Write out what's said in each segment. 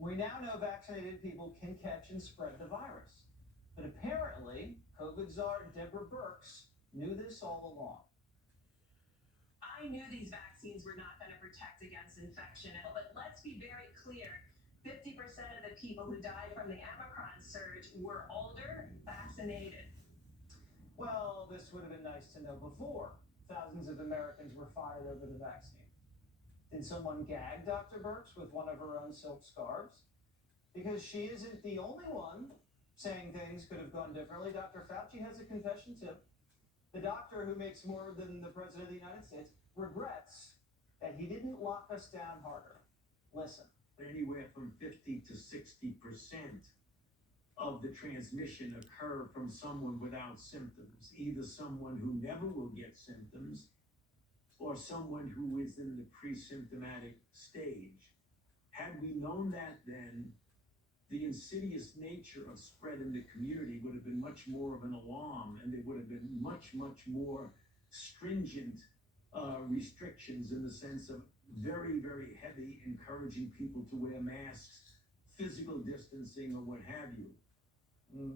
We now know vaccinated people can catch and spread the virus. But apparently, COVID czar Deborah Birx knew this all along. I knew these vaccines were not going to protect against infection, but let's be very clear. 50% of the people who died from the Omicron surge were older, vaccinated. Well, this would have been nice to know before thousands of Americans were fired over the vaccine. Did someone gag Dr. Birx with one of her own silk scarves? Because she isn't the only one saying things could have gone differently. Dr. Fauci has a confession too. The doctor who makes more than the President of the United States regrets that he didn't lock us down harder. Listen. Anywhere from 50 to 60% of the transmission occur from someone without symptoms, either someone who never will get symptoms or someone who is in the pre-symptomatic stage. Had we known that then, the insidious nature of spread in the community would have been much more of an alarm, and there would have been much, much more stringent restrictions in the sense of very, very heavy encouraging people to wear masks, physical distancing, or what have you.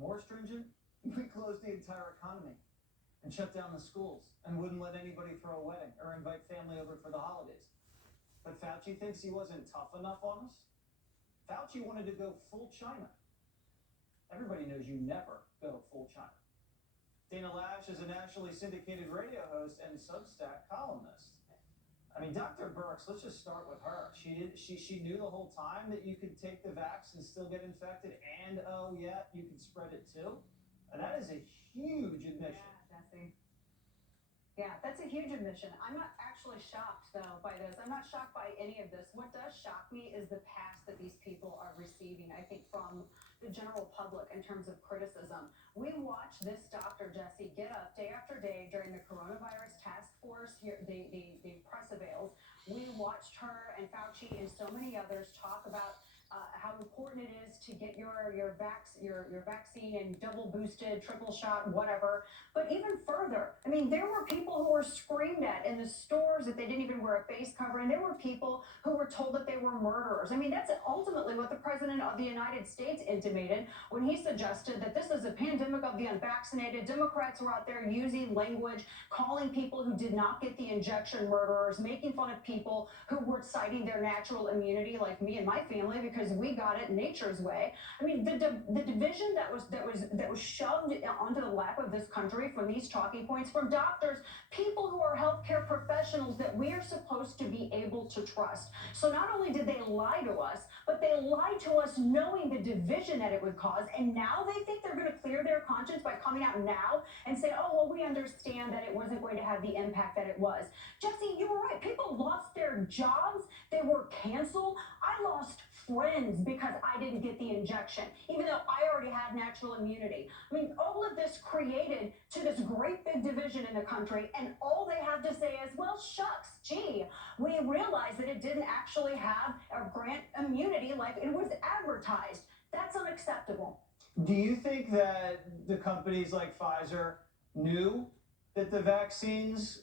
More stringent? We closed the entire economy and shut down the schools and wouldn't let anybody throw a wedding or invite family over for the holidays. But Fauci thinks he wasn't tough enough on us? Fauci wanted to go full China. Everybody knows you never go full China. Dana Lash is a nationally syndicated radio host and Substack columnist. I mean, Dr. Birx, let's just start with her. She knew the whole time that you could take the vax and still get infected, and oh yeah, you could spread it too. And that is a huge admission. Yeah, Jesse. Yeah, that's a huge admission. I'm not actually shocked, though, by this. I'm not shocked by any of this. What does shock me is the past that these people are receiving, I think, from the general public in terms of criticism. We watched this doctor, Jesse, get up day after day during the coronavirus task force, here, the press avails. We watched her and Fauci and so many others talk about how important it is to get your vaccine and double boosted, triple shot, whatever. But even further, I mean, there were people who were screamed at in the stores that they didn't even wear a face covering. There were people who were told that they were murderers. I mean, that's ultimately what the President of the United States intimated when he suggested that this is a pandemic of the unvaccinated. Democrats were out there using language, calling people who did not get the injection murderers, making fun of people who were citing their natural immunity, like me and my family, because we got it nature's way. I mean, the division that was shoved onto the lap of this country from these talking points from doctors, people who are healthcare professionals that we are supposed to be able to trust. So not only did they lie to us, but they lied to us knowing the division that it would cause. And now they think they're going to clear their conscience by coming out now and say, oh, well, we understand that it wasn't going to have the impact that it was. Jesse, you were right. People lost their jobs. They were canceled. I lost friends because I didn't get the injection, even though I already had natural immunity. I mean, all of this created to this great big division in the country, and all they have to say is, well, shucks, gee, we realized that it didn't actually have a grant immunity like it was advertised. That's unacceptable. Do you think that the companies like Pfizer knew that the vaccines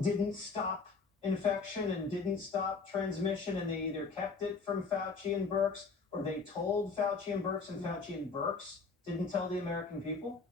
didn't stop infection and didn't stop transmission, and they either kept it from Fauci and Birx, or they told Fauci and Birx, and Fauci and Birx didn't tell the American people?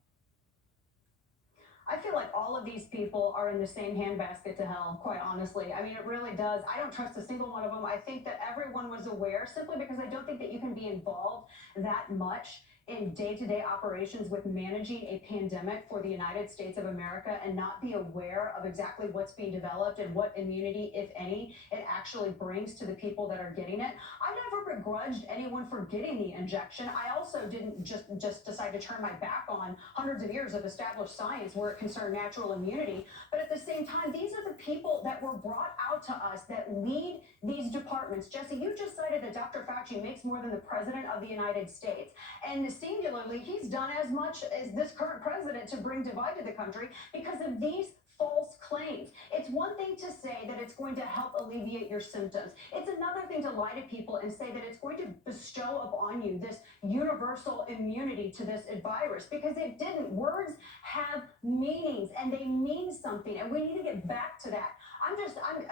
I feel like all of these people are in the same handbasket to hell, quite honestly. I mean, it really does. I don't trust a single one of them. I think that everyone was aware, simply because I don't think that you can be involved that much in day-to-day operations with managing a pandemic for the United States of America and not be aware of exactly what's being developed and what immunity, if any, it actually brings to the people that are getting it. I never begrudged anyone for getting the injection. I also didn't just decide to turn my back on hundreds of years of established science where it concerned natural immunity. But at the same time, these are the people that were brought out to us that lead these departments. Jesse, you just cited that Dr. Fauci makes more than the President of the United States. And singularly, he's done as much as this current president to bring divide to the country because of these false claims. It's one thing to say that it's going to help alleviate your symptoms. It's another thing to lie to people and say that it's going to bestow upon you this universal immunity to this virus, because it didn't. Words have meanings and they mean something, and we need to get back to that.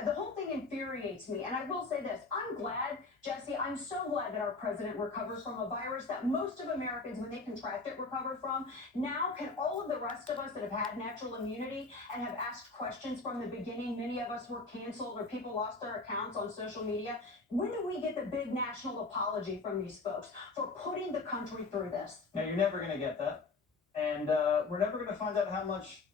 The whole thing infuriates me, and I will say this: I'm glad Jesse, I'm so glad that our president recovered from a virus that most of Americans, when they contract it, recover from. Now, can all of the rest of us that have had natural immunity and have asked questions from the beginning, many of us were canceled or people lost their accounts on social media, when do we get the big national apology from these folks for putting the country through this? Now, you're never going to get that. And we're never going to find out how much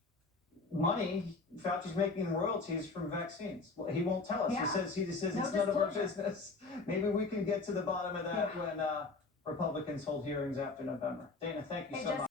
money Fauci's making in royalties from vaccines. Well, he won't tell us. Yeah. He just says No it's none of our disclosure. business. Maybe we can get to the bottom of that when Republicans hold hearings after November. Dana, thank you Hey, so much.